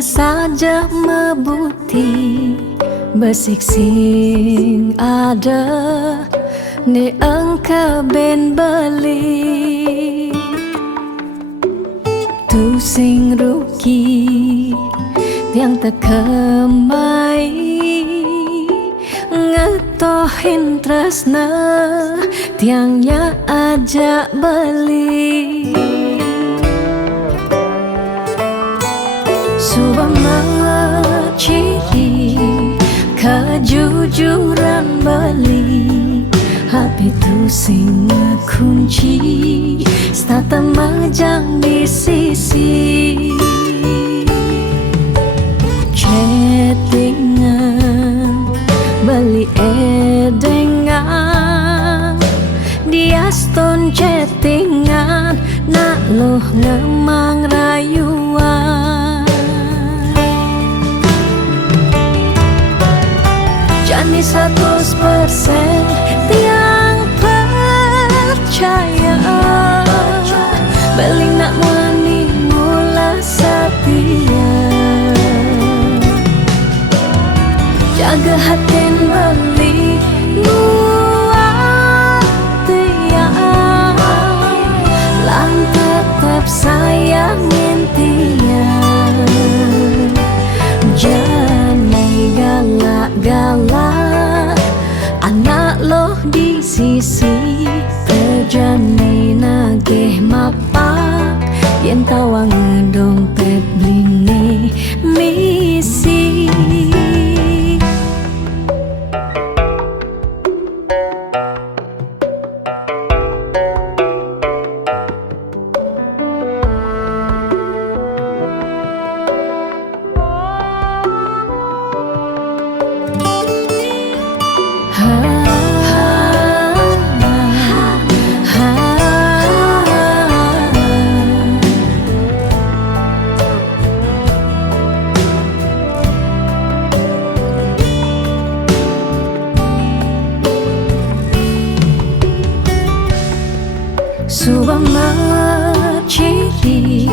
saja mebuti besik sing ada ni engka ben beli tu sing rugi tiang tekemai ngetohin tresna tiangnya ajak beli Subama ciri kejujuran beli Hati tu sing kunci Stata majang di sisi Chattingan beli edengan Dia stone chattingan Nak loh ngemang rayuan Jani 100% tiang percaya Beli nak wani mula setia Jaga hatin beli buat tiang Lang tetap sayangin tiang Jangan galak-galak Anak loh di sisi Terjani nageh mapak Yen tawang dompet blingi misi Subama ciri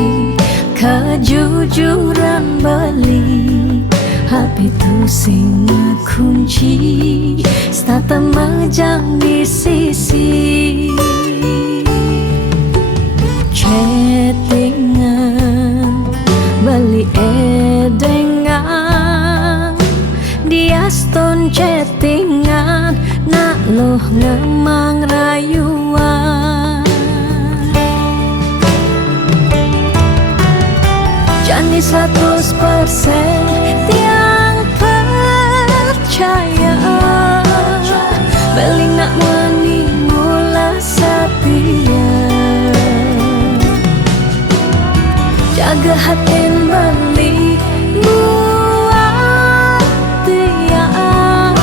kejujuran beli Hati tu sing kunci Stata majang di sisi Chattingan beli edengan Dia stone chattingan Nak loh ngemang rayuan Jani 100% tiang percaya Beli nak wani mula setia Jaga hatin beli buat tiang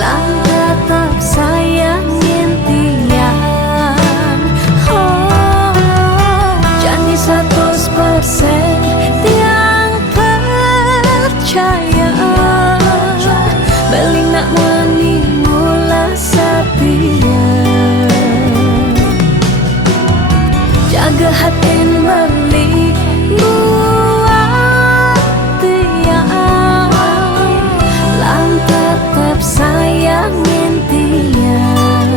Lang tetap sayangin tiang Jani 100% tiang percaya Beli nak wani mula setia Jaga hatin beli buat tiang Lang tetap sayangin tiang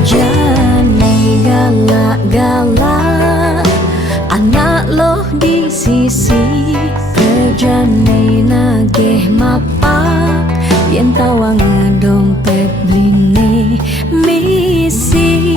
Jangan galak-galak Anak loh di sisi Terjani nageh mapak Yen tawang dompet blingi misi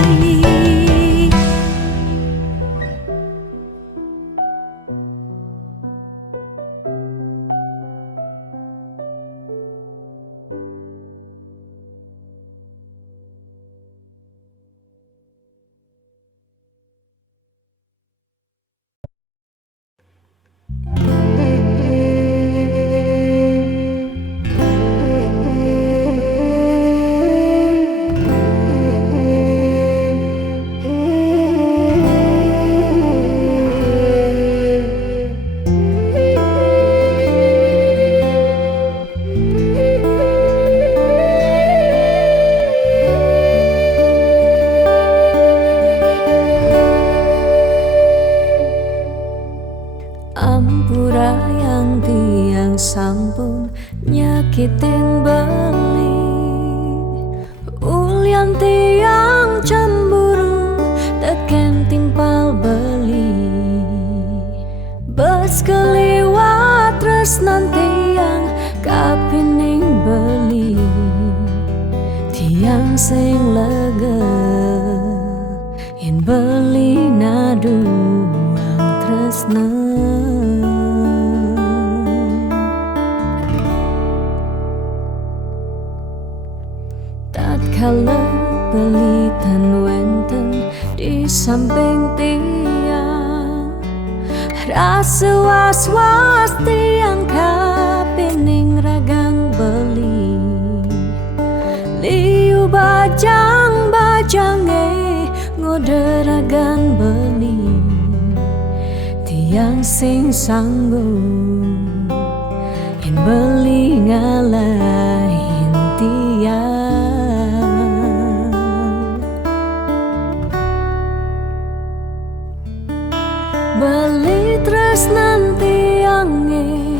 tiang sing lega yen beli naduang tresna. Tatkala pelitan wenten di samping tiang, rasa was-was tiang kapining ragang beli. Liu bajang-bajange ngoderagan beli, tiang sing sanggup yen beli ngalahin tiang. Beli tresnan tiange,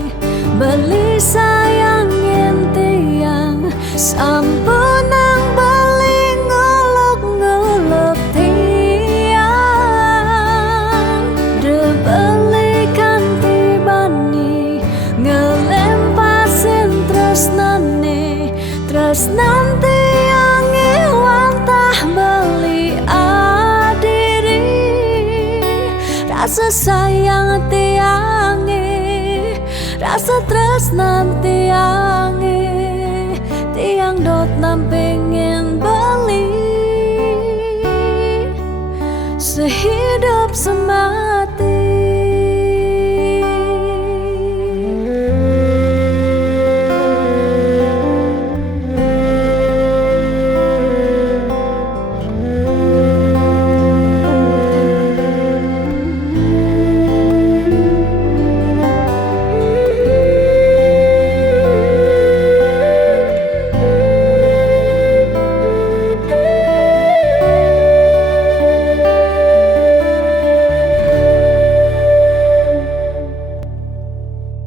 beli sayang yen tiang sampun nang beli ngolok-ngolok tiang. De beli kanthi bani ngelempasin tresnane, tresnan tiange wantah beli adiri. Rasa sayang tiange, rasa tresnan tiange, tiang dot nam pengen beli sehidup semati.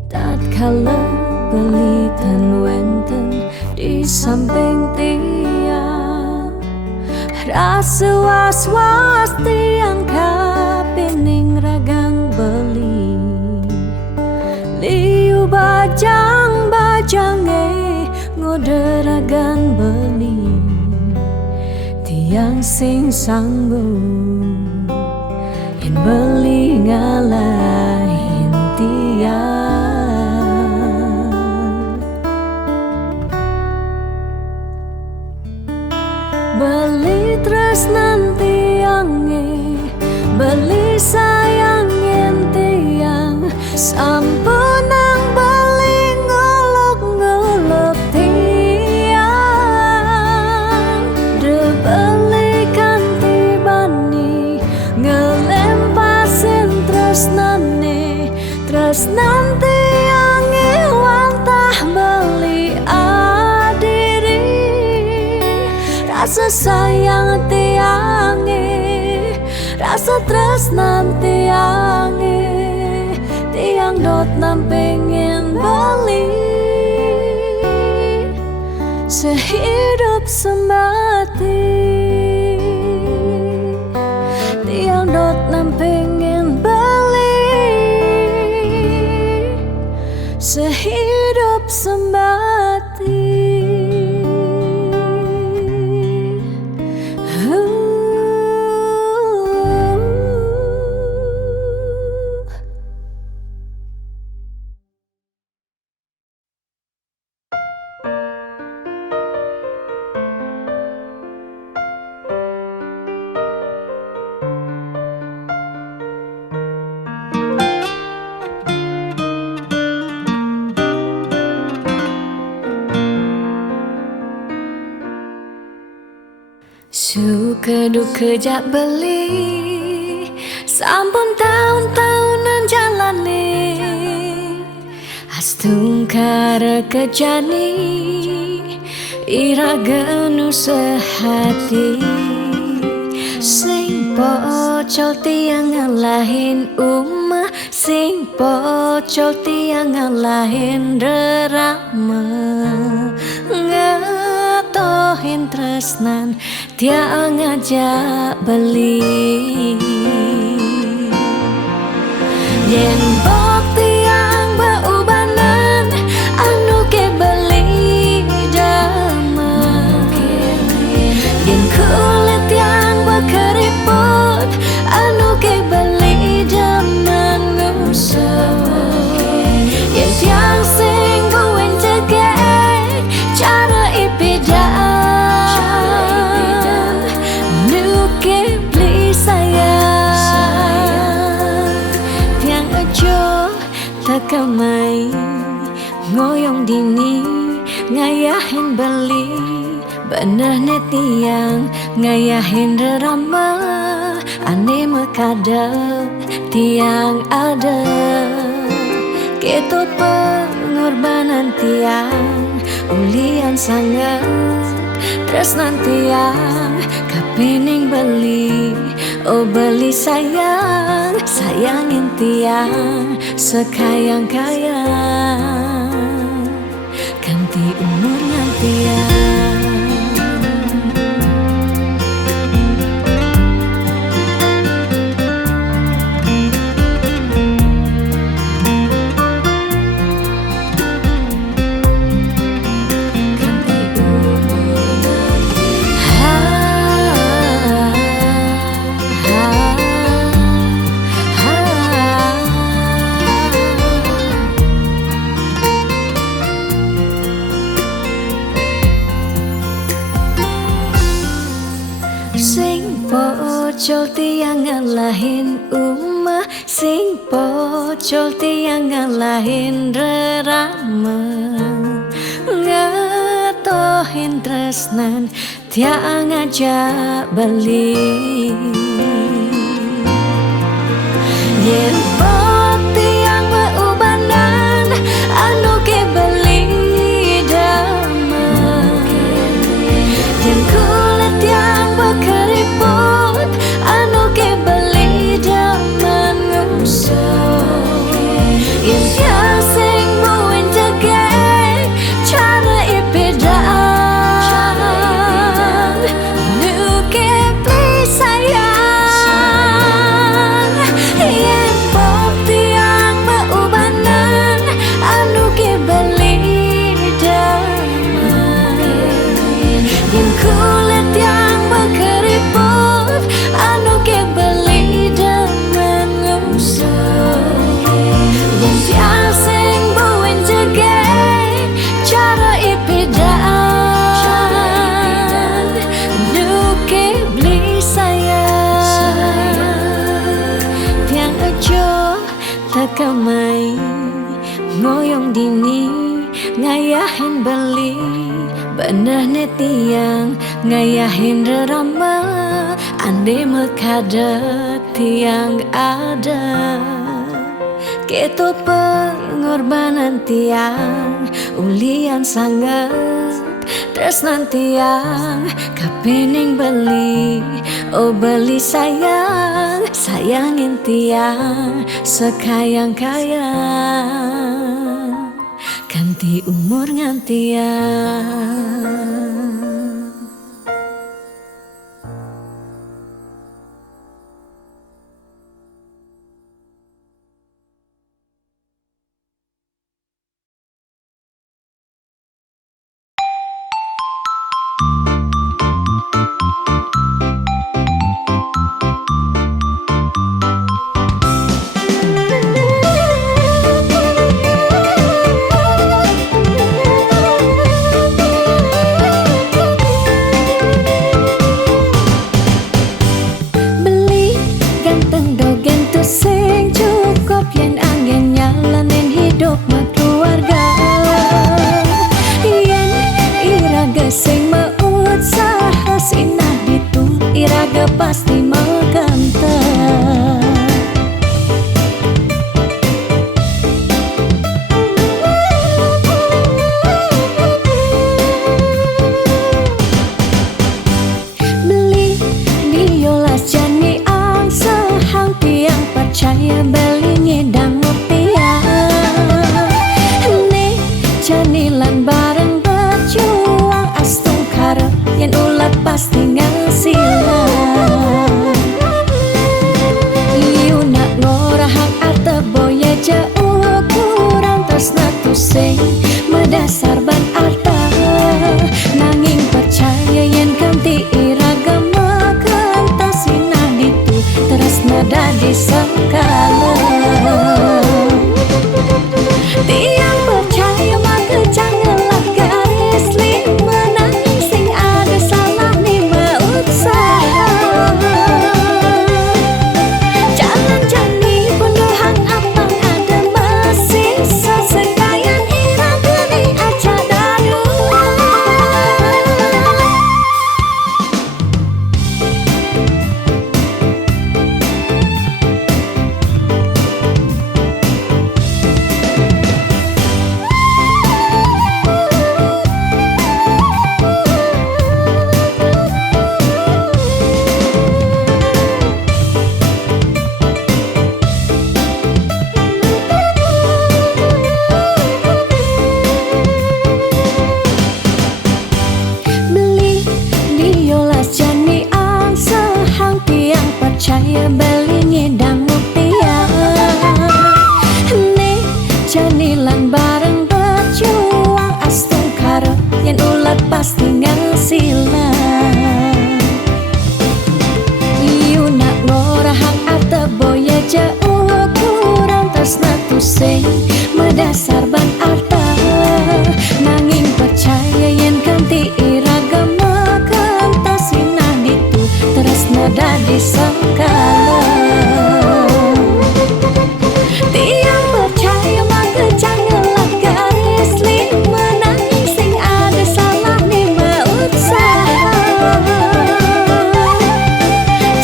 Tatkala pelitan wenten di samping tiang, rasa was-was tiang kapining ragang beli. Liu bajang-bajange ngoderagan beli, tiang sing sanggup yen beli ngalahin tiang. Beli tresnan tiange, beli sayang yen tiang sampun nang beli ngolok-ngolok tiang. De beli kanthi bani ngelempasin tresnane, tresnan tiange wantah beli adiri. Rasa sayang tiange, rasa tresnan tiange, tiang dot nam pengen beli sehidup semati. Tiang dot nam pengen beli sehidup semati. Suka duka jak beli, sampun tahun-tahunan jalani, astungkar kejani, iraganu sehati. Sing pocol tiang ngalahin umah, sing pocol tiang ngalahin rerama. Ngatohin tresnan tiang ngajak beli, yen bok tiang beubanan anu ke beli damai. tekamai ngoyong dini ngayahin beli bener netiang ngayahin rerama ane mekadep tiang ada ketut pengorbanan tiang ulian sangat tresnan tiang kapening beli oh beli sayang sayangin tiang sekayang-kayang ganti umurnya tiang. Sing pocol tiang ngalahin umah, sing pocol tiang ngalahin rerama, ngatohin tresnan tiang ngajak beli. Yen pot tiang beubanan anu ke beli dama, yen kulit tiang keriput anu ke beli daman ngusuk yen sing buin jegek cara ipedaan nu ke beli sayang yen pop tiang beubanan anu ke beli daman yen kulit tiang keriput anu ke beli daman ngusuk yen sing buin jegek cara ipedaan nu ke beli sayang tiang aja tekamai ngoyong dini ngayahin beli bener netiang ngayahin rerama ande mekadet tiang ada keto pengorbanan tiang ulian sangat tresnan tiang kapening beli oh beli sayang sayangin tiang sekayang-kayang ganti umur ngantiang. Sing cukup yen angin nyalanin hidup keluarga yen iraga sing meusaha sinah ditul iraga pasti meganteng beli diolas jani ang sehang tiang percaya beli ngidang rupiah nih janilan bareng berjuang astung karep yen ulat pasti ngasilan pasti ngasilan. Iu nak ngorahang ate boya jauh kurang tresna tu sing medasar ban arta. Nanging percaya yen kanti iragama kantasina ditu tresna dadi sakala. Tiang percaya maka janganlah garis lima. Nanging sing ada salah lima usaha.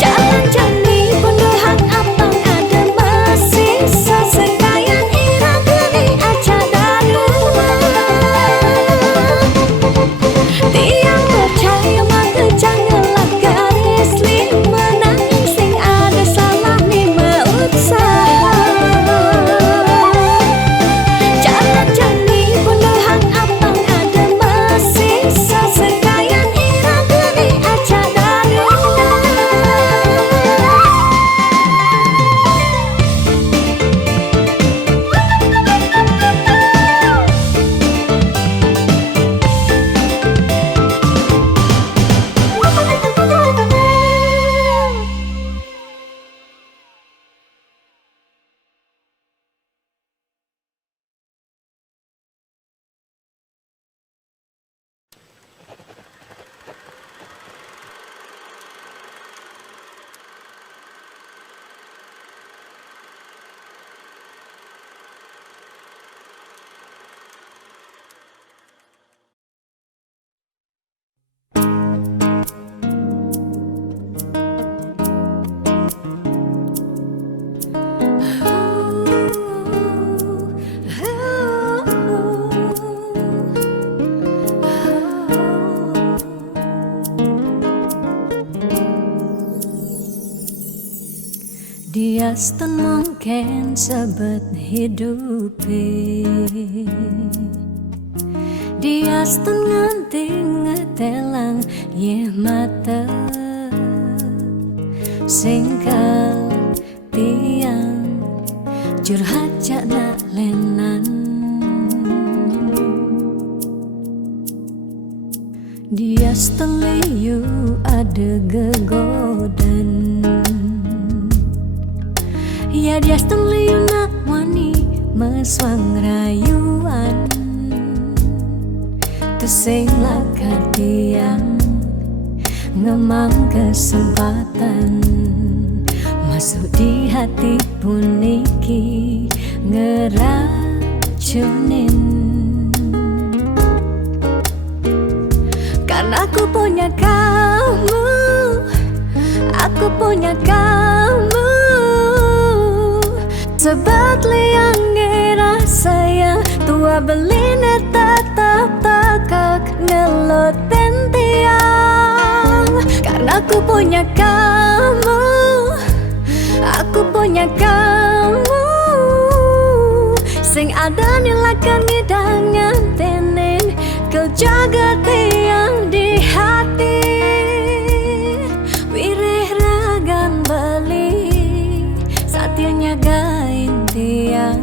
Jalan jani pendohan apang ada masih sesekayan iragani aja daruma. Tiang percaya maka janganlah garis lima. Nanging sing ada salah lima usaha. Jalan jani pendohan apang ada masih sesekayan iragani aja daruma. Dia stun mungkin sebet hidupi. Dia stun nganti ngetelang ye mata singkal tiang curhat jak nak lenan. Dia stun liu ada gegodan. Ya dia steliu nak wani meswang rayuan. Tesing lakar tiang ngemang kesempatan masuk di hati puniki ngeracunin. Karena aku punya kamu, aku punya kamu. Sebab liang ngira sayang tua beline tetap takak ngeloten tiang. Karena aku punya kamu, aku punya kamu. Sing ada nilakan ngidang ngantenin kau jaga tiang di hati. Wirih ragan beli satianya gain tiang.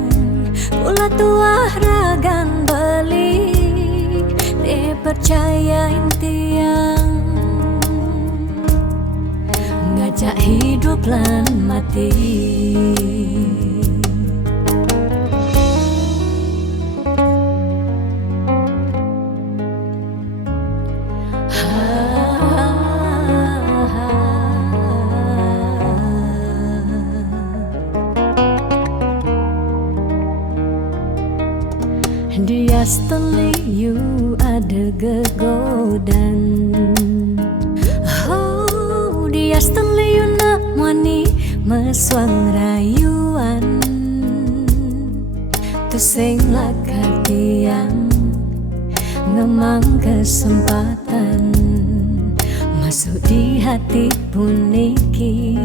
Pula tuah ragan beli dipercayain tiang. Ngajak hidup lan mati. Dia steliu ada gegodan. Oh, dia steliu nak wani meswang rayuan. Tusing lakar tiang ngemang kesempatan masuk di hati puniki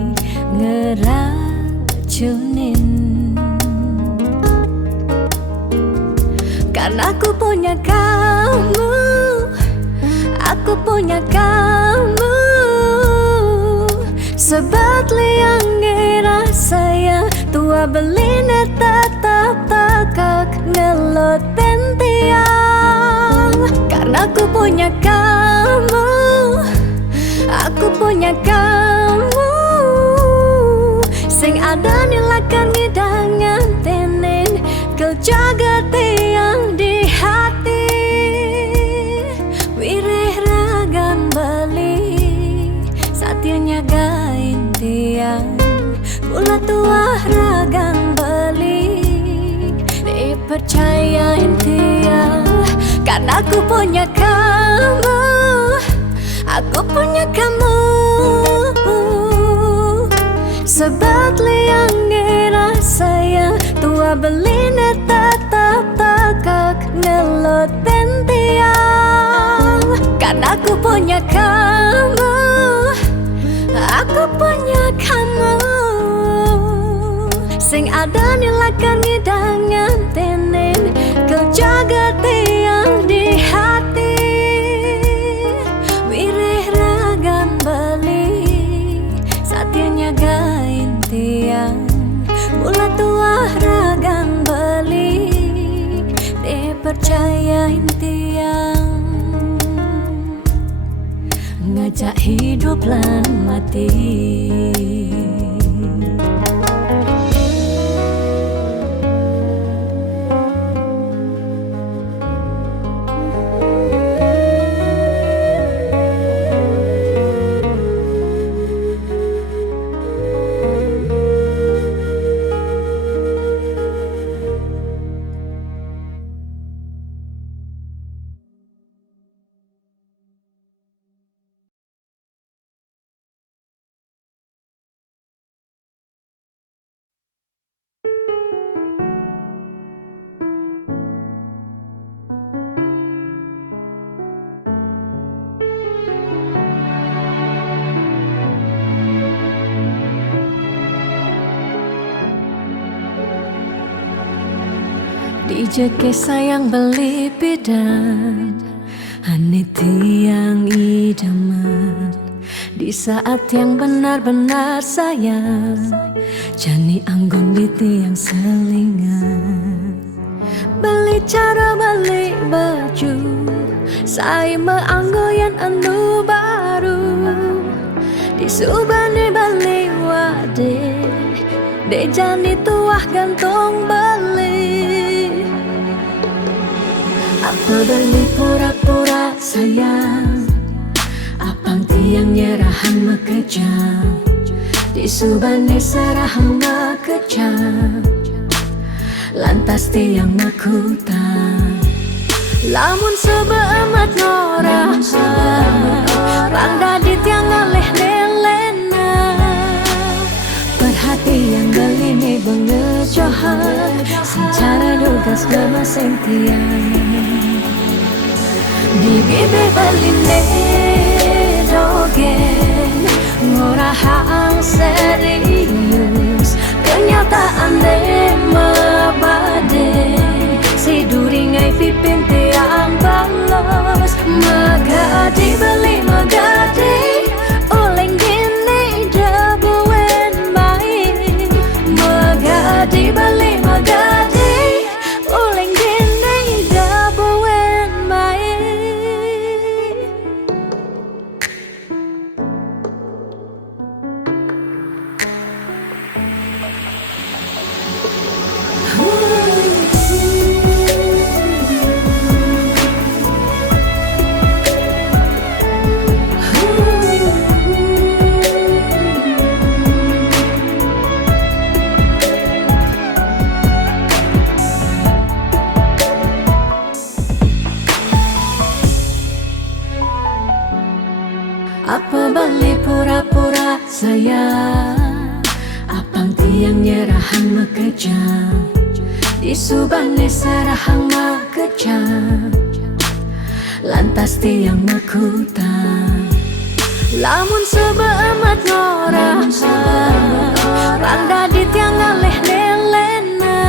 ngeracunin. Karena aku punya kamu, aku punya kamu. Sebab liang ngira sayang tua beline tetap takak ngeloten tiang. Karena aku punya kamu, aku punya kamu. Sing ada nilakan hidangan tenen, kau jaga tiang di hati. Wireh ragan bali, satianya gain tiang. Mula tua ragan bali, dipercayain tiang. Karena aku punya kamu, aku punya kamu. Sebab liang ngira sayang, tua belina tetap takak ngelot tiang. Karena aku punya kamu, aku punya kamu. Sing ada nilakan hidangan tenen, kau jaga tiang di hati. Wireh ragan bali, satianya gain tiang. Mula tua ragan bali, dipercayain tiang. Ngajak hidup lan mati. Dijeke sayang beli bidan, ane tiang idaman. Di saat yang benar-benar sayang, jani anggon di tiang selingan. Beli cara beli baju, saya meanggoyan anu baru. Di subane beli wade, de jani tuah gantung beli. Apa beli pura-pura sayang, apang tiang nyerahan makejam. Di subane serahan makejam, lantas tiang makutang. Lamun sebeamat norahan, bangga di tiang ngaleh nelena. Perhatian beli ni bengejohan, secara dugas gemaseng tiang. Di bibir beline dogen, ngorahang serius. Kenyataan mabade, si duringai pipin tiang balos. Magadi beli magadi, oleng gini dabuen baik. Magadi beli magadi, oleng gini dabuen baik. Apa beli pura-pura sayang, apang tiang nyerahan makejam. Di subane serahan makejam, lantas tiang makutang. Lamun sebeamat norahan, bangga di tiang ngaleh nelena.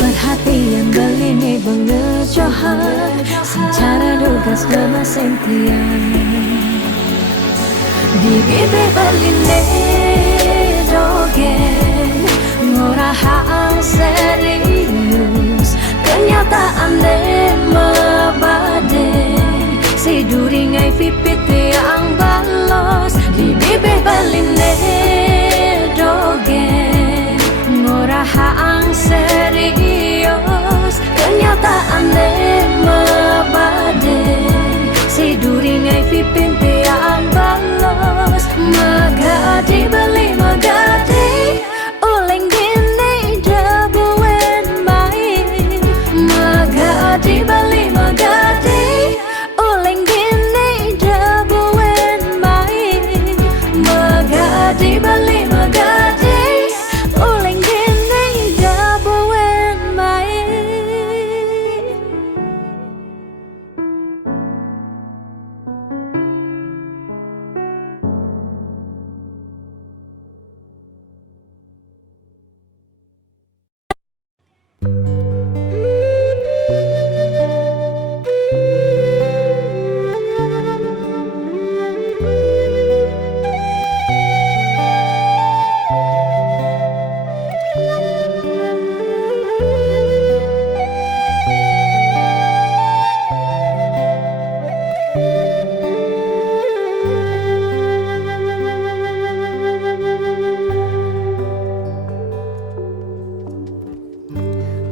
Perhatian beli ni bengejohan, secara dugas gemaseng tiang. Di bibir beline dogen, ngorahang serius. Kenyataan si duringai pipit yang balos di bibir baline dogen ngoraha ang serius kenyataan mabade si duringai pipit yang balos magadi beli magadi oleng gini dabuen main magadi beli magadi oleng gini dabuen main magadi beli magadi oleng gini dabuen main.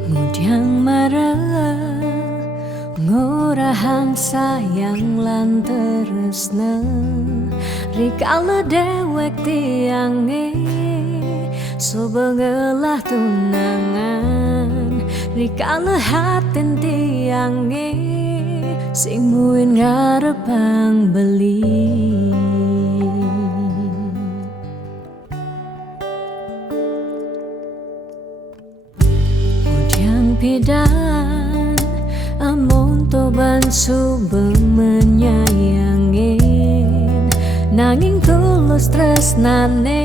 Ngudyang marah ngorahang sayang lan terusna rikala dewek tiange sobengelah tunangan rikala hatin tiange sing muin ngarepang beli. Pidan amon toban suba menyayangin nanging tulus tresnane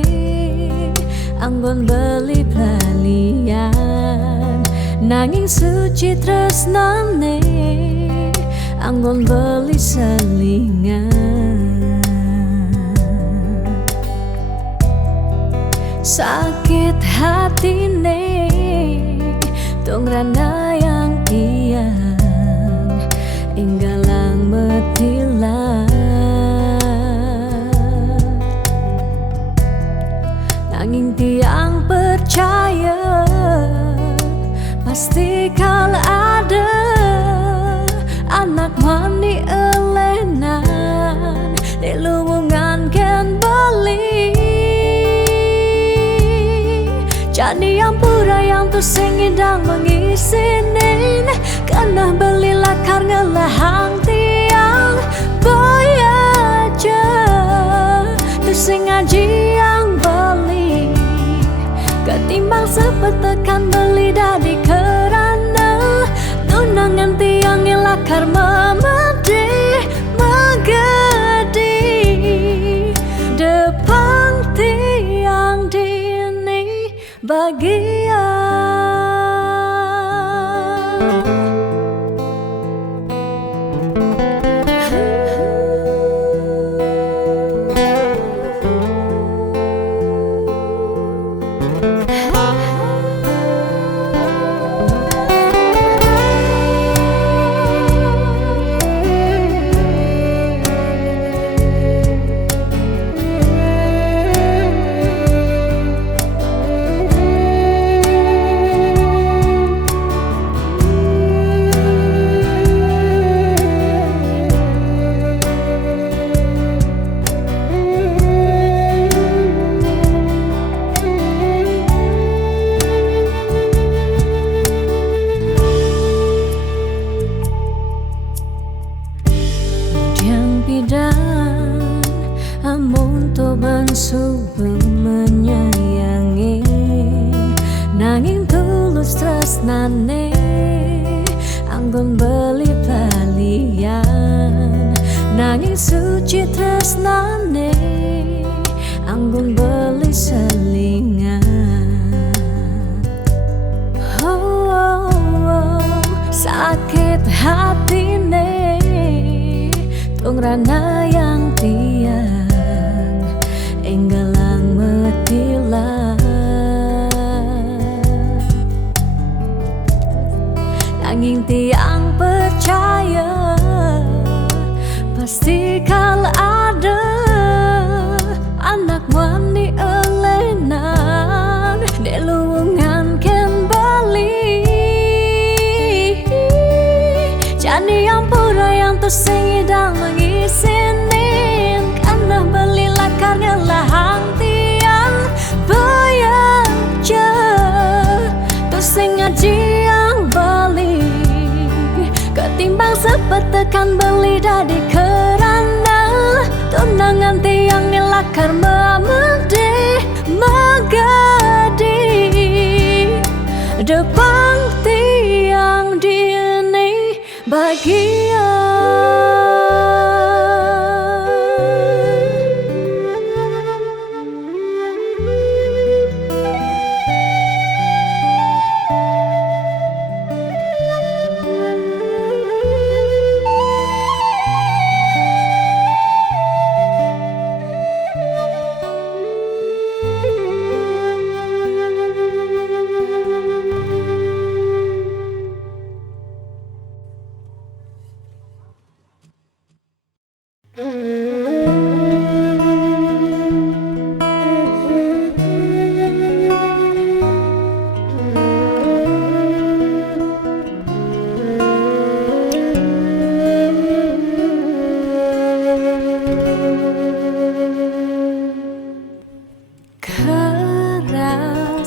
anggon beli pelalian nanging suci tresnane anggon beli selingan sakit hatine tong rana yang tiang inggalang metilan nanging tiang percaya pasti kal ada anak mani elenan di luwungan ken bali jadi yang pura yang tu singidang mengisinin karena beli lakar ngelahang tiang boy aja tu sing ngaji yang beli ketimbang sepetekan beli dari kerana tunangan tiang ngelakar memedi magadi depan tiang dini bagian. Pidan amon toban suba menyayangi nanging tulus tresnane anggon beli palian nanging suci tresnane anggon beli selingan. Sakit hatine tong rana yang tiang enggalang metilan nanging tiang percaya pasti kal ada anak wani elenan de luwungan ken Bali. Jani yang pura yang sing idang mengisinin karena Bali lakarnya lahang tiang bayar je sing ngaji yang Bali ketimbang sepetekan Bali dadi kerana tunangan tiang nilakar memede magadi depan tiang dini bahagia.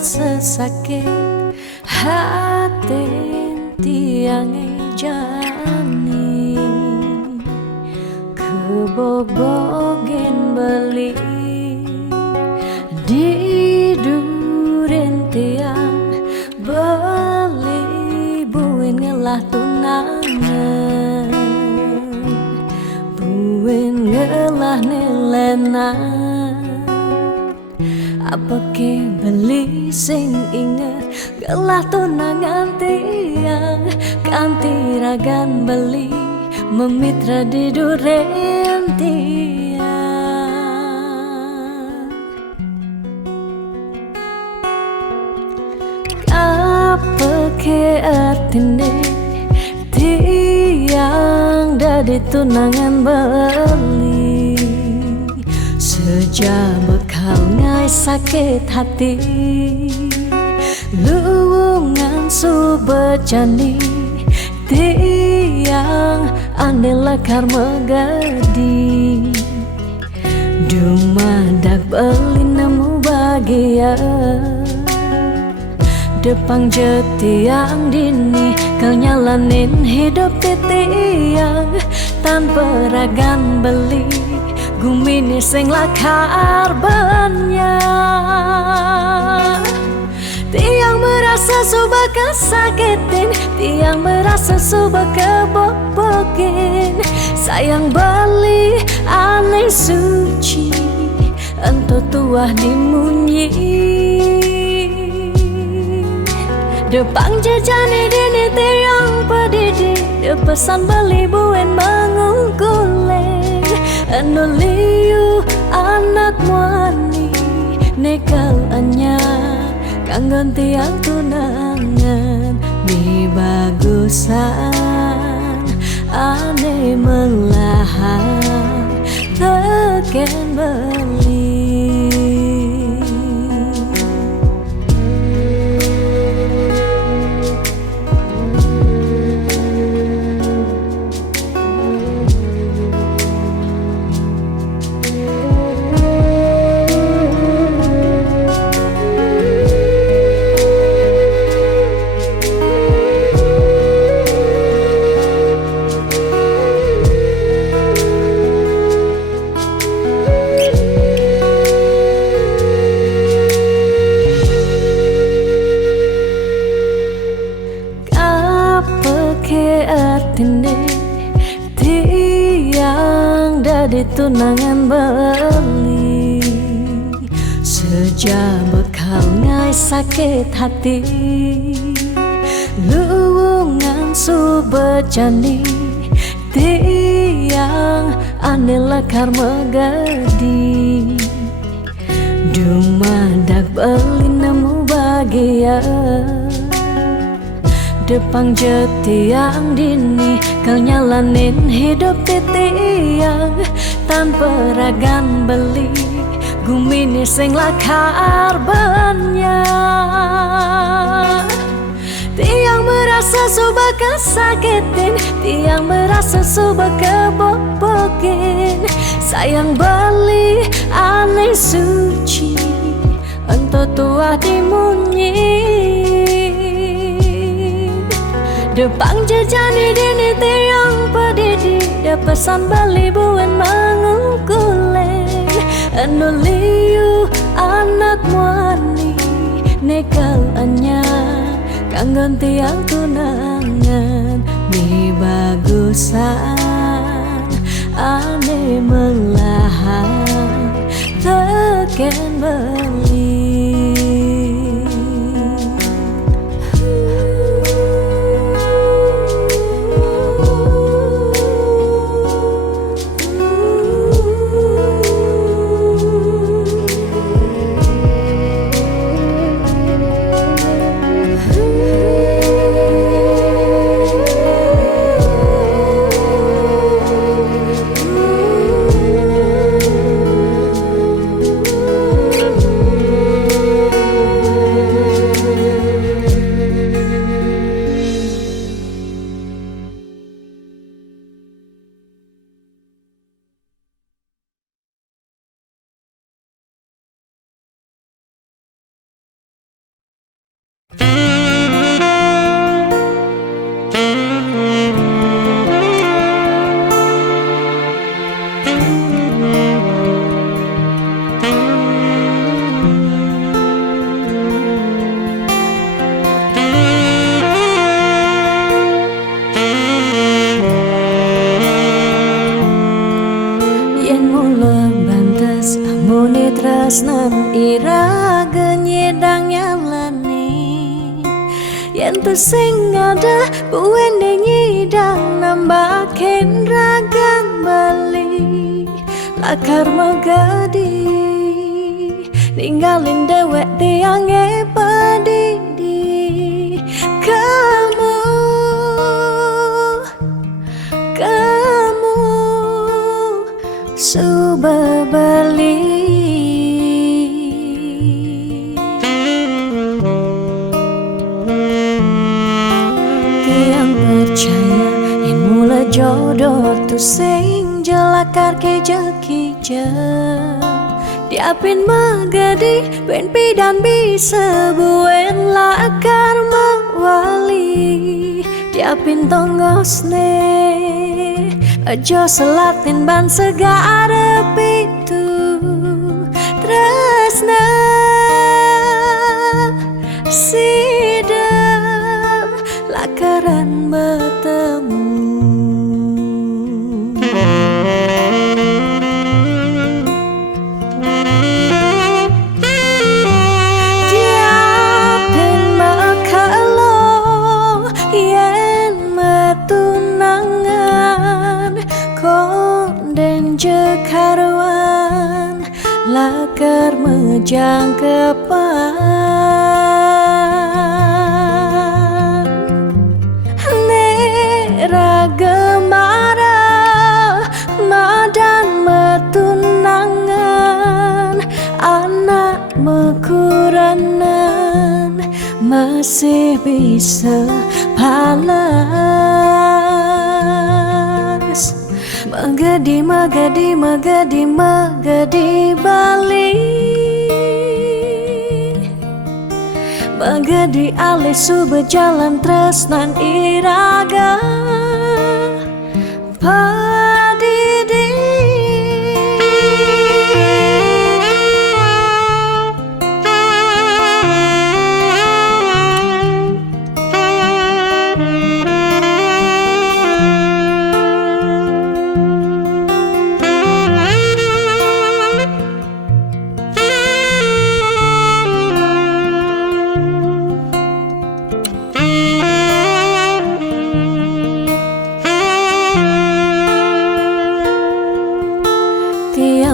Sesakit hati tiang jani kebobogen Bali di duren tiang Bali buin ngelah tunangan buin ngelah nilenan apa ke Bali sing inget gelah tunangan tiang kanti ragan Bali memitra di duren tiang. Apa ke artine tiang dadi tunangan Bali sejak bekal ngai sakit hati luwungan subejani tiang ane lakar megadi dumadak Bali nemu bahagia depang jetiang dini kau nyalanin hidup tiang tanpa ragan Bali gumini sing lakar banyak tiang merasa suba kesakitin tiang merasa suba kebobokin sayang Bali aneh suci ento tuah dimunyi depang jejani dini tiang pedidi depesan Bali buen mengungkuleng anu liu anak wani nekal anya kanggon tiang tunangan di bagusan ane melahan teken Bali. Tiang dadi tunangan Bali sejak bekal ngai sakit hati luwungan subejani tiang ane lakar megadi dumadak Bali nemu bahagia depan jetiang dini kau nyalanin hidup titiang tanpa ragan beli gumini sing lakar banyak. Tiang merasa suba kesakitin, tiang merasa suba kebobokin. Sayang beli aneh suci, entah tua dimunyi. Depan jejani dini tiang pedidi, da pesan beli buen mengukulen. Anuliu anak muani, nekal anyar. Kangen tiang tunangan mi bagusan ane melahan teken beli. Tresnan iraga nyedang nyalani yen tu sing ada buen nyidang nambahin ragan bali lakar magadi ninggalin dewek tiang pedidi kamu suba bali. Jodoh tu sing jelakar ke jekija diapin magadi ben pidan bisa buen lakar mawali diapin tongosne aja selatin ban segara pitu tresna sida lakaran bertemu. Karwan lakar mejang kepan nera gemara madan metunangan anak mekuranan masih bisa palas. Magadi, magadi, magadi, magadi bali. Magadi alih su berjalan tresnan iraga padidi.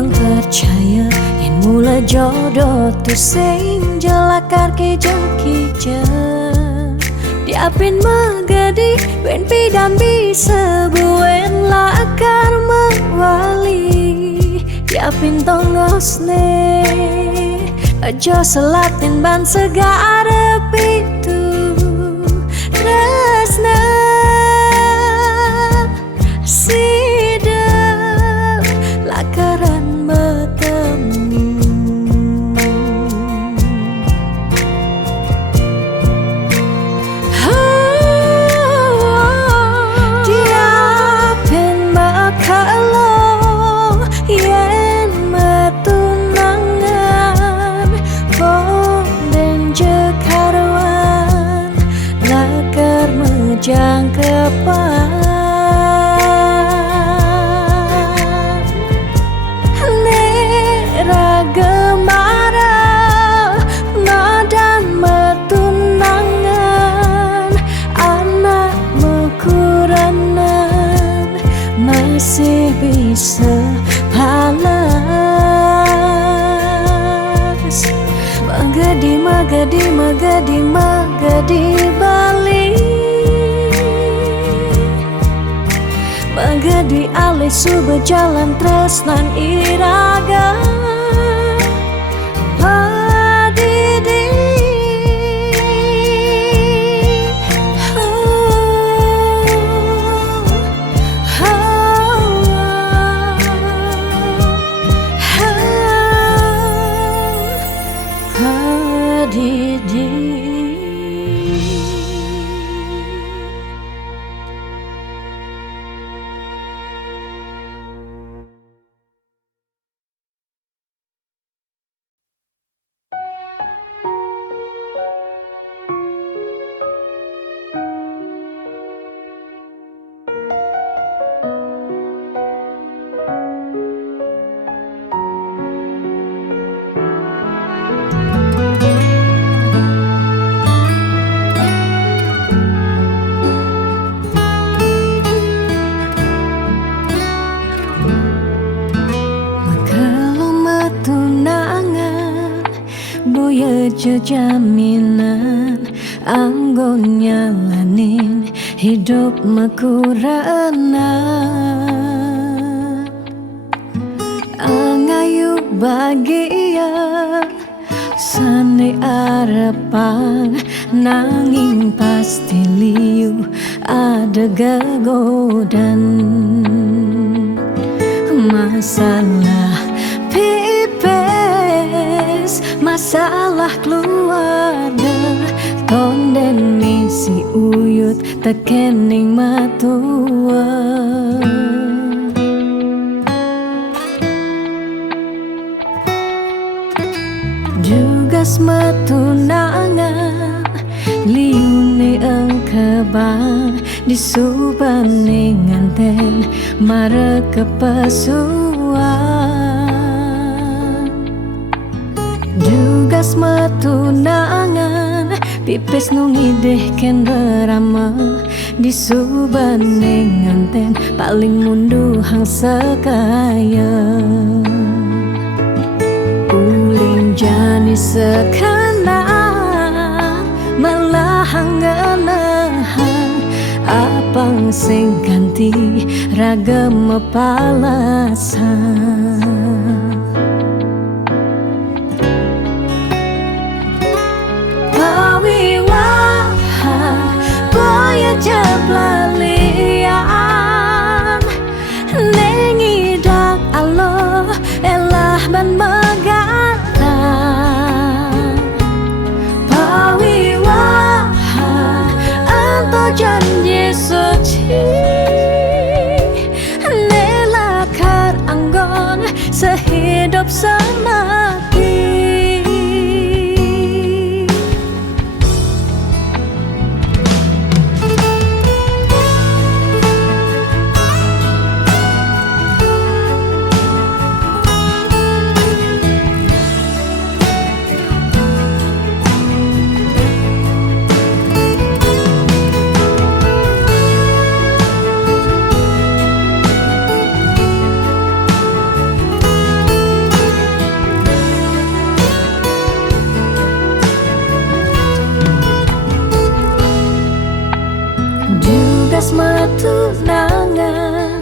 Percaya yang mula jodoh tu sing jelakar ke jekija Diapin magadi wen pidambi sebuen lakar mewali. Diapin tongosne aja selatin ban segara pitu resna sidep lakaran bertemu. Diapin makalo yen metunangan bonden jekaruan lakar mejang kepan. Masih bisa balas magadi magadi magadi magadi balik magadi alih su berjalan tresnan iraga padidi. Jaminan anggon nyalanin hidup makurana angayu bahagia sane arepang nanging pasti liu ada gegodan masalah masalah keluarga tonden misi uyut tekening matua jugas matunangan liune engkebang disubane nganten mare kepasuan jugas matunangan pipis nungideh ken berama disubane nganten paling mundu hang sekaya uling jani sekana malah hanggenahan apang sing ganti ragam palasan jablalian nengidak Allah elah ban megata pawiwahan anto janji suci nelakar anggon sehidup semati. Tugas matunangan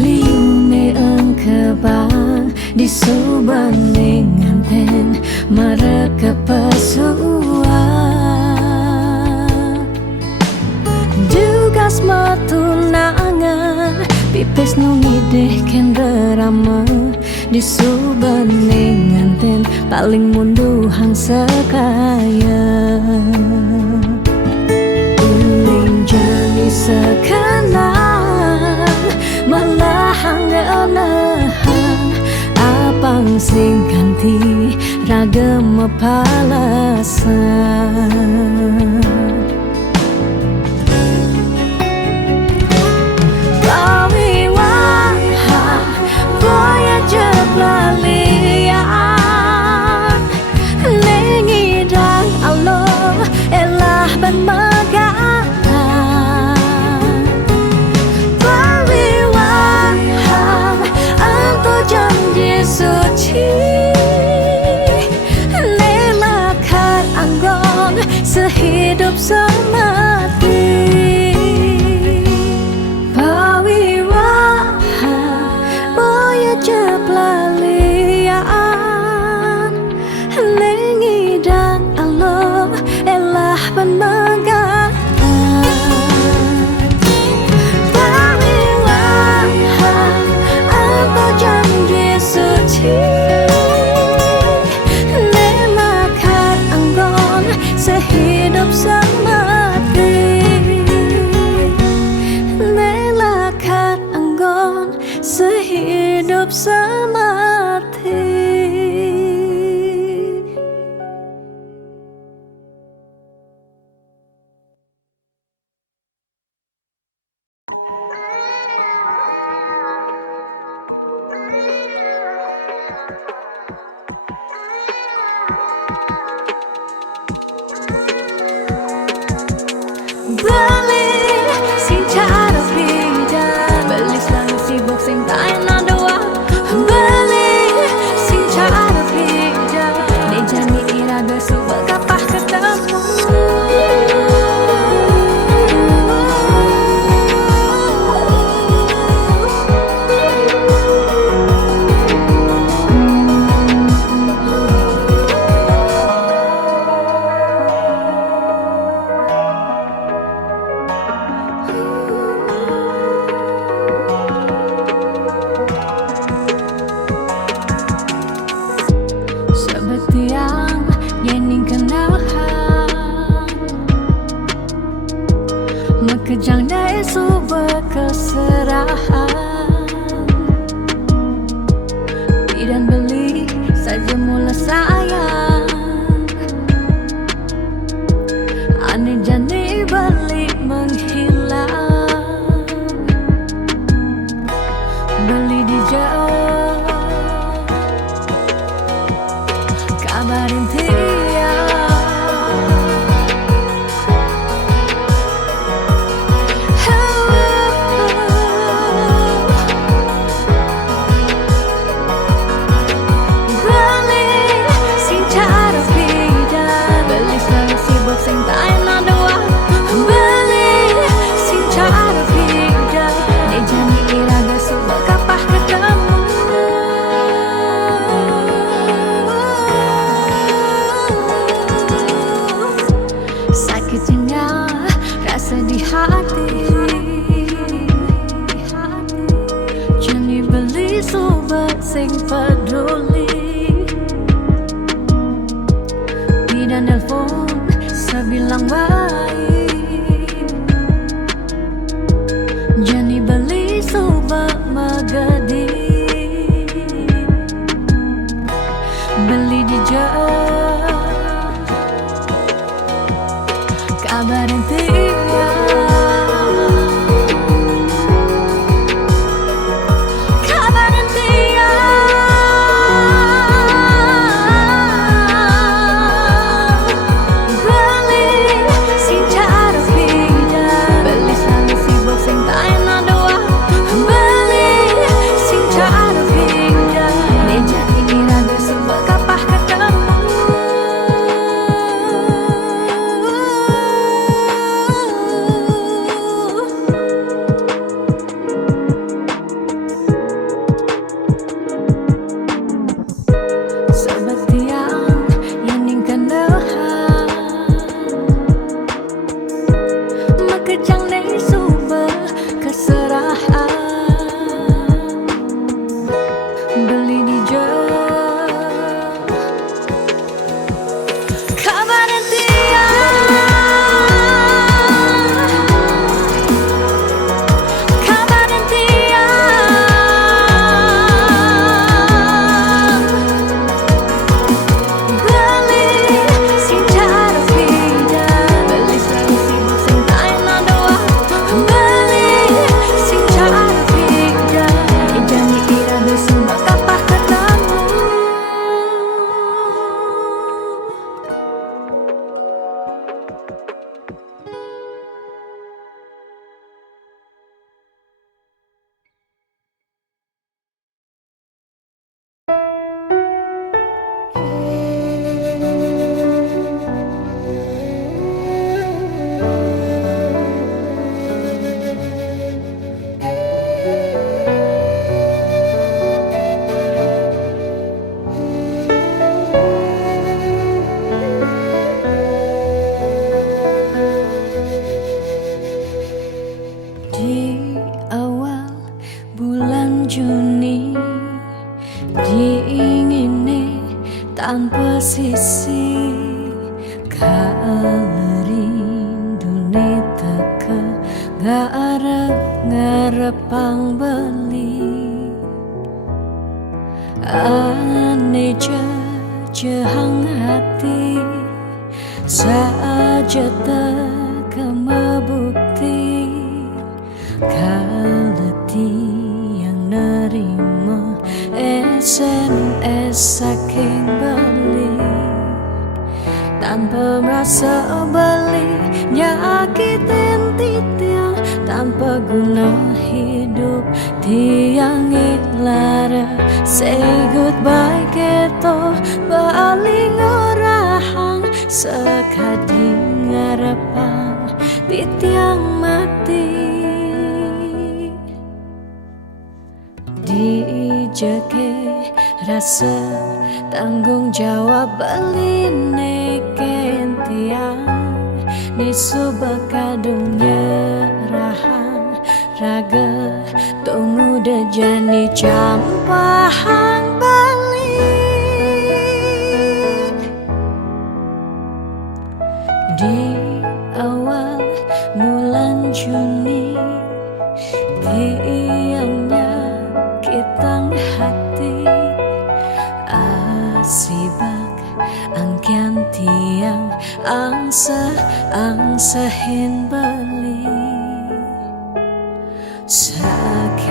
liune ang kebang di subaning ten mereka pesua. Tugas matunangan pipis nungideh ken rama di subaning ten paling munduhan sekaya. Jani sekarang melahang elahang apang sing ganti ragam palasan. Pawiwahan boya jeblalian nengidang Allah elah ban magaan. Suci nelakan anggon sehidup semati. Pawiwahan boya jeblalian nengidang Allah elah ban magaan. Pawiwahan apa janji suci nelakan anggon sehidup semati. Nelakan anggon sehidup semati. Beli sing cara beda, beli selalu sibuk sing tak enak doa. Beli sing cara beda, dia jadi iraga subak kapah ketemu. Sebetiang yening kenahan mekejang daya subak keserahan. Bidan beli saja mula sayang aneh jani balik menghilang. Beli di jauh kabarin dia beli sing cara beda, beli selalu sibuk sing tak enak doa. Beli sing cara beda, dia jadi iraga subak kapah ketemu. Sakitnya rasa di hati, jani beli sobat sing peduli. Bidan nelfon sebilang baik, jani beli sobat magadi. Beli di jauh kabarin dia kabarin dia beli beli di kabar yang kabar yang beli sing cara pindah, beli selalu sibuk sing tak enak doa, beli sing cara pindah, janji ira besok bakal ketemu. Di awal bulan Juni diingini tanpa sisi, kalerindu teka ngarep-ngarepang beli, aneh jehang hati saja teka membukti, kaleti yang nerima SMS saking beli, tanpa merasa beli nyakitin titiang, tanpa guna hidup tiang lara. Say goodbye keto baling orahang sekadi ngarepang titiang mati. Dijeke rasa tanggung jawab beli neken tiang, nisu bakadung nyerahan raga tunggu dejani campahang bali. Di awal bulan Juni tiangnya kitang hati, asibak angkian tiang angsahin beli sakit.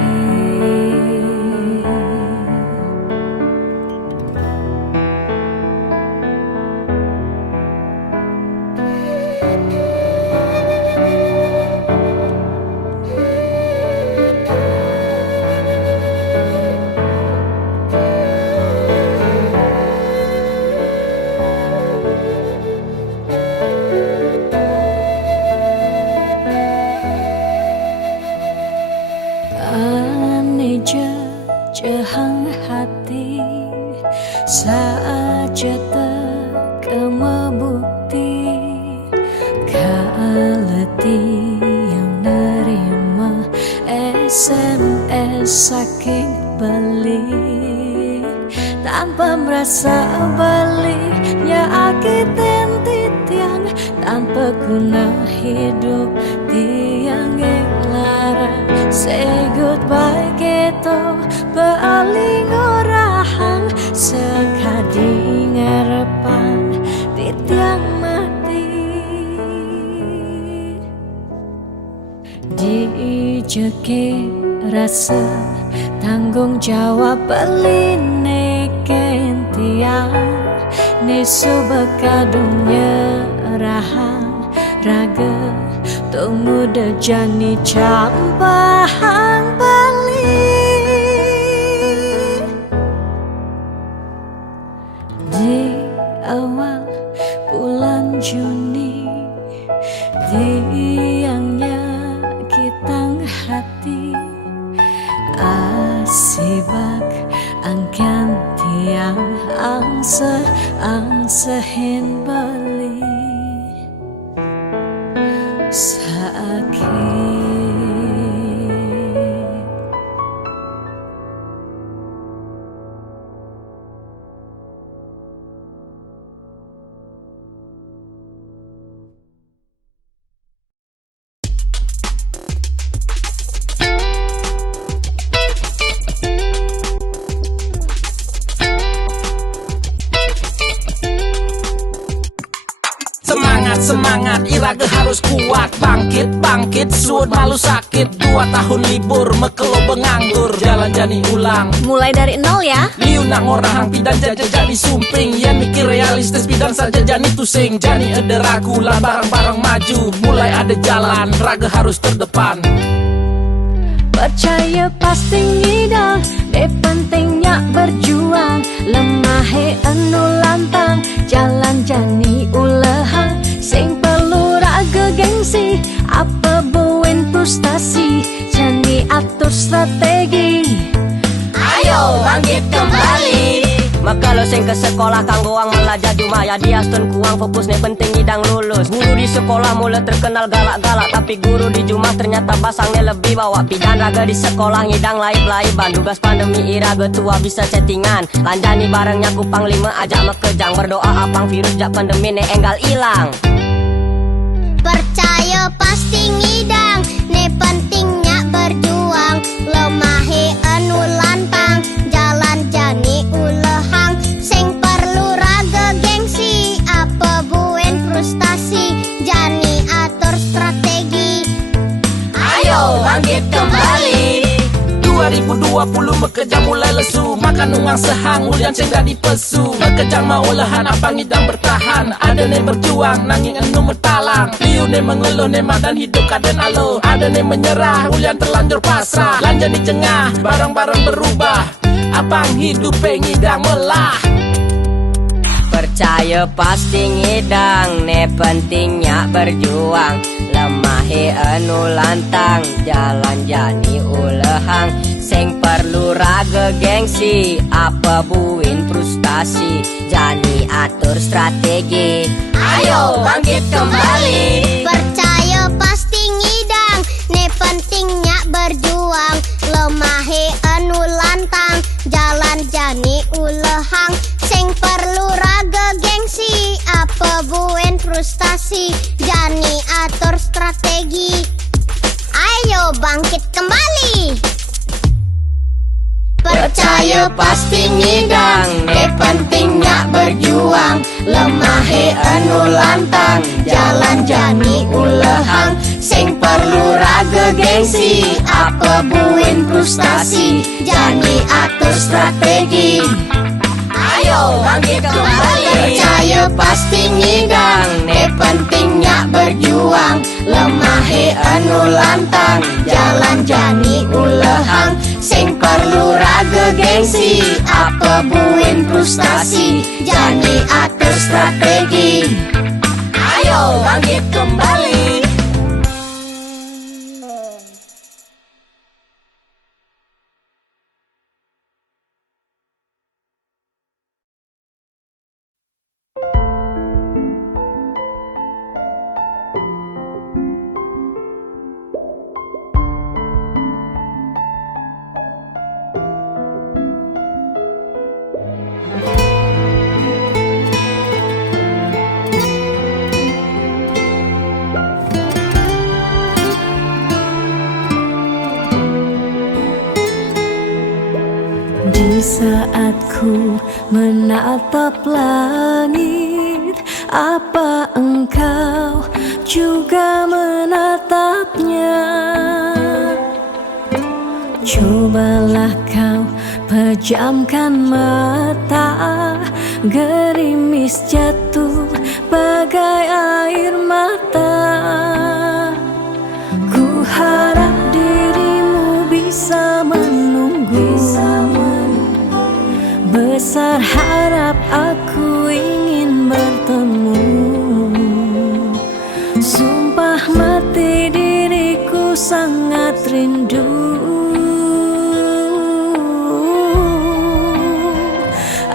Aneh jehang hati saja teka membukti, kaleti yang nerima SMS saking beli, tanpa merasa beli nyakitin titiang, tanpa guna hidup tiang lara. Say goodbye keto baling orahang sekadi ngarepang titiang mati. Dijeke rasa tanggung jawab beli neken tiang, nesu bakadung nyerahan raga tunggu dejani campahang bali. Di awal bulan Juni tiangnya kitang hati, asibak angkan tiang angsahin beli sakit. semangat, Iraga harus kuat. Bangkit, suut malu sakit. 2 tahun libur, mekelo benganggur. Jalan jani ulang, Mulai dari nol ya. liu nak ngorang pidan jani sumping. Yan mikir realistis pidan saja jani tusing. Jani ada ragu lah barang-barang maju. Mulai ada jalan, raga harus terdepan. Percaya pasti ngidang, pentingnya berjuang. Lemah anu lantang, jalan jani ulehang. Sing perlu raga gengsi, apa buin frustasi. Jani atur strategi, Ayo bangkit kembali. Maka lo sing ke sekolah kanggo ang belajar cuma ya dia stun kuang fokus nih penting ngidang lulus. Guru di sekolah mulai terkenal galak-galak, tapi guru di Jumat ternyata basangnya lebih bawa pidan. Raga di sekolah ngidang laib-laiban, tugas pandemi iraga tua bisa chattingan. Lanjani barengnya kupang 5 ajak mekejang, berdoa apang virus jak pandemi nih enggal ilang. Percaya pasti ngidang, ne pentingnya berjuang. Lemahe anu lantang, jalan jani ulehang. Sing perlu raga gengsi, apa buen frustasi. Jani atur strategi, Ayo bangkit kembali. 2020 bekerja mulai lesu, makan uang sehang ulian cengga di pesu. Bekerja mau lahan apa ngidang bertahan, ada ne berjuang nanging enu mertalang. Liu ne mengeluh ne madan hidup kaden alo, ada ne menyerah ulian terlanjur pasrah. Lanjut di cengah barang-barang berubah, apang hidup ngidang melah. Percaya pasti ngidang, ne pentingnya berjuang. Lemahe anu lantang, jalan jani ulehang. Sing perlu raga gengsi, apa buin frustasi. Jani atur strategi, ayo bangkit kembali. percaya pasti ngidang, ne pentingnya berjuang. Lemahe anu lantang, jalan jani ulehang. Sing perlu raga gengsi, apa buen frustasi. Jani atur strategi, ayo bangkit kembali. Percaya pasti ngidang, ne pentingnya berjuang. Lemahe anu lantang, jalan jani ulehang. Sing perlu raga gengsi, apa buin frustasi. Jani atur strategi, ayo bangkit kembali. Percaya pasti ngidang, ne pentingnya berjuang. Lemahe anu lantang, jalan jani ulehang. Sing perlu raga gengsi, apa buin frustasi. Jani atur strategi, ayo bangkit kembali. Di saat ku menatap langit, apa engkau juga menatapnya? Cobalah kau pejamkan mata, gerimis jatuh bagai air mata. Ku harap dirimu bisa menunggu. Besar harap aku ingin bertemu. Sumpah mati diriku sangat rindu.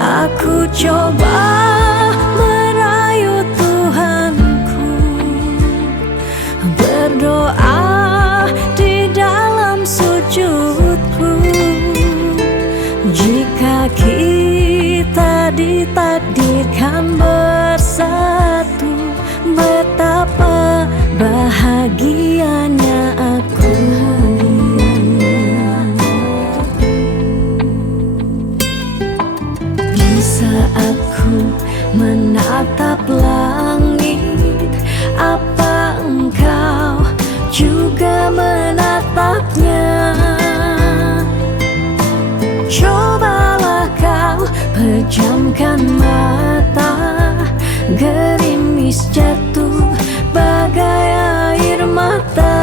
Aku coba merayu Tuhanku, berdoa di dalam sujudku. Jika kita ditakdirkan bersatu, betapa bahagianya aku. Di saat ku menatap langit, Apa engkau juga menatapnya? Cobalah kau pejamkan mata, gerimis jatuh bagai air mata.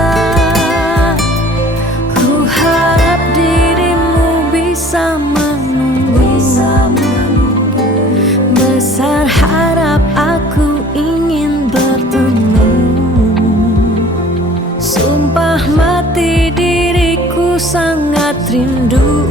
Ku harap dirimu bisa menunggu. Besar harap aku ingin bertemu. Sumpah mati diriku sangat rindu.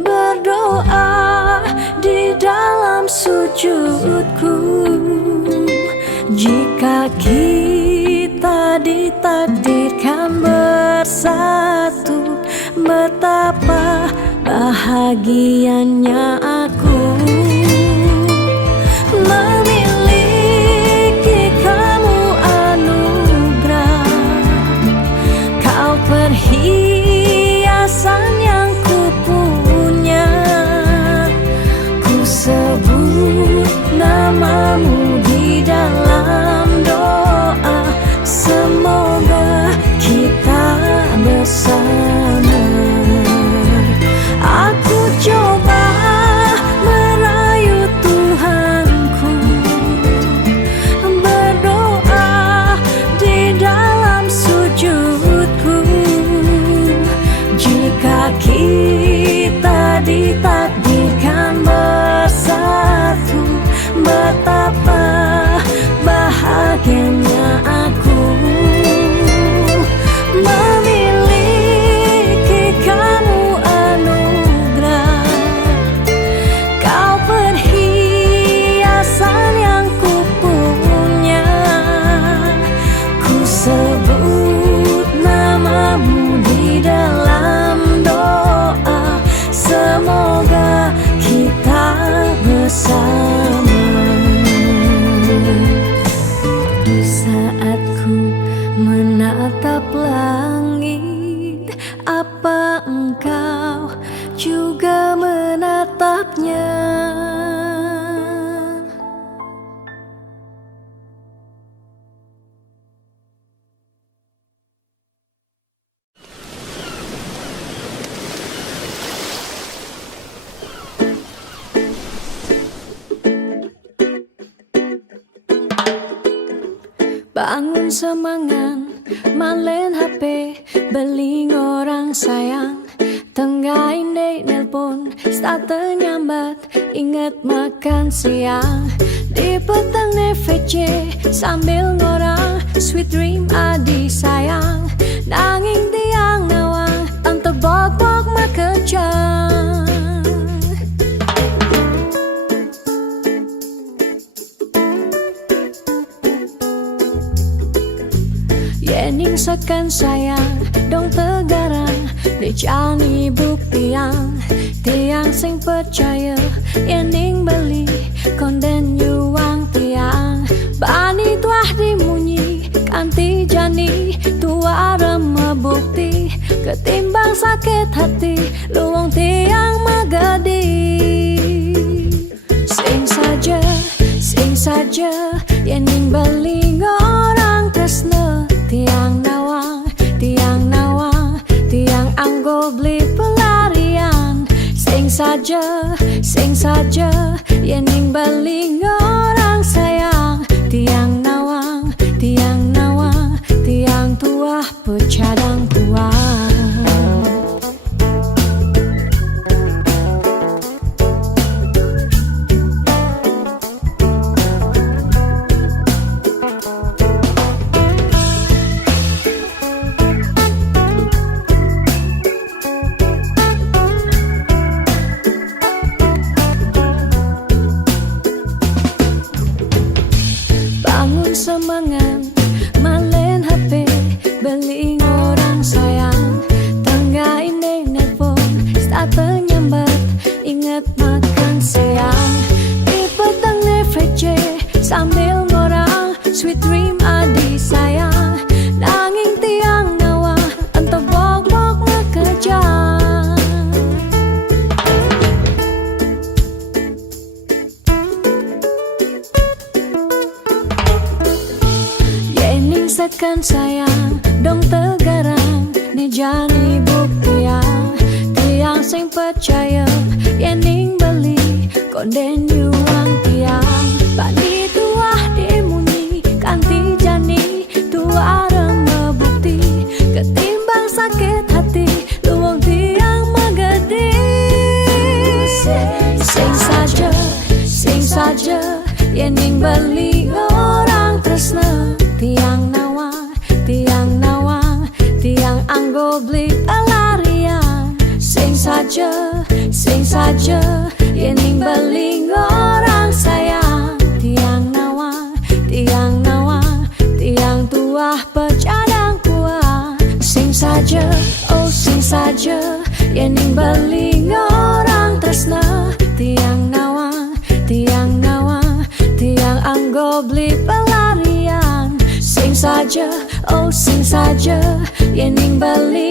Berdoa di dalam sujudku, jika kita ditakdirkan bersatu, betapa bahagianya aku memiliki kamu anugerah. Kau perhiasan yang kupunya. Ku sebut namamu di dalam doa, semoga kita bersama. Aku coba merayu Tuhanku, berdoa di dalam sujudku, jika kita ditakdirkan bersatu, betapa bahagianya aku memiliki kamu anugerah. Kau perhiasan yang kupunya. Ku sebut namamu di dalam doa, semoga kita bersama. Saat ku menatap langit, apa engkau juga menatapnya? Bangun semangat, malen HP, beling orang sayang. Tenggahin dek nelpon, start nyambat, inget makan siang. Di petang VC, sambil ngorang, sweet dream adi sayang. Nanging tiang nawang, tante bok-bok makejang. Yening sekan sayang, dong tegarang, dicani buktiang. Tiang sing percaya, yening beli, konden yuang tiang. Bani tuah dimunyi, kanti jani, tua remeh bukti. Ketimbang sakit hati, luang tiang magadi. Sing saja, yening beli orang tresne. Tiang nawang, tiang anggo beli pelarian. Sing saja, yening baling orang sayang. Tiang nawang, tiang tua pecadang kuang. penyambat, ingat makan siang. Di petang nefece sambil ngorang, sweet dream adi sayang. Nanging tiang nawa entah bok-bok ngekejang. Yening sekan sayang dong tegarang, ne jani buktiang. Tiang sing percaya yening beli konden yuang tiang. Bani tuah dimunyi kanti jani tua remeh bukti. Ketimbang sakit hati luang tiang megedi. Sing saja yening beli orang tresna. Tiang nawang, tiang nawang, tiang anggo beli pelarian. Sing saja yening beli orang sayang. Tiang nawang, tiang nawang, tiang tuah pecadang kuah. Sing saja, oh sing saja yening beli orang tresna. Tiang nawang, tiang nawang, tiang anggo beli pelarian. Sing saja, oh sing saja yening beli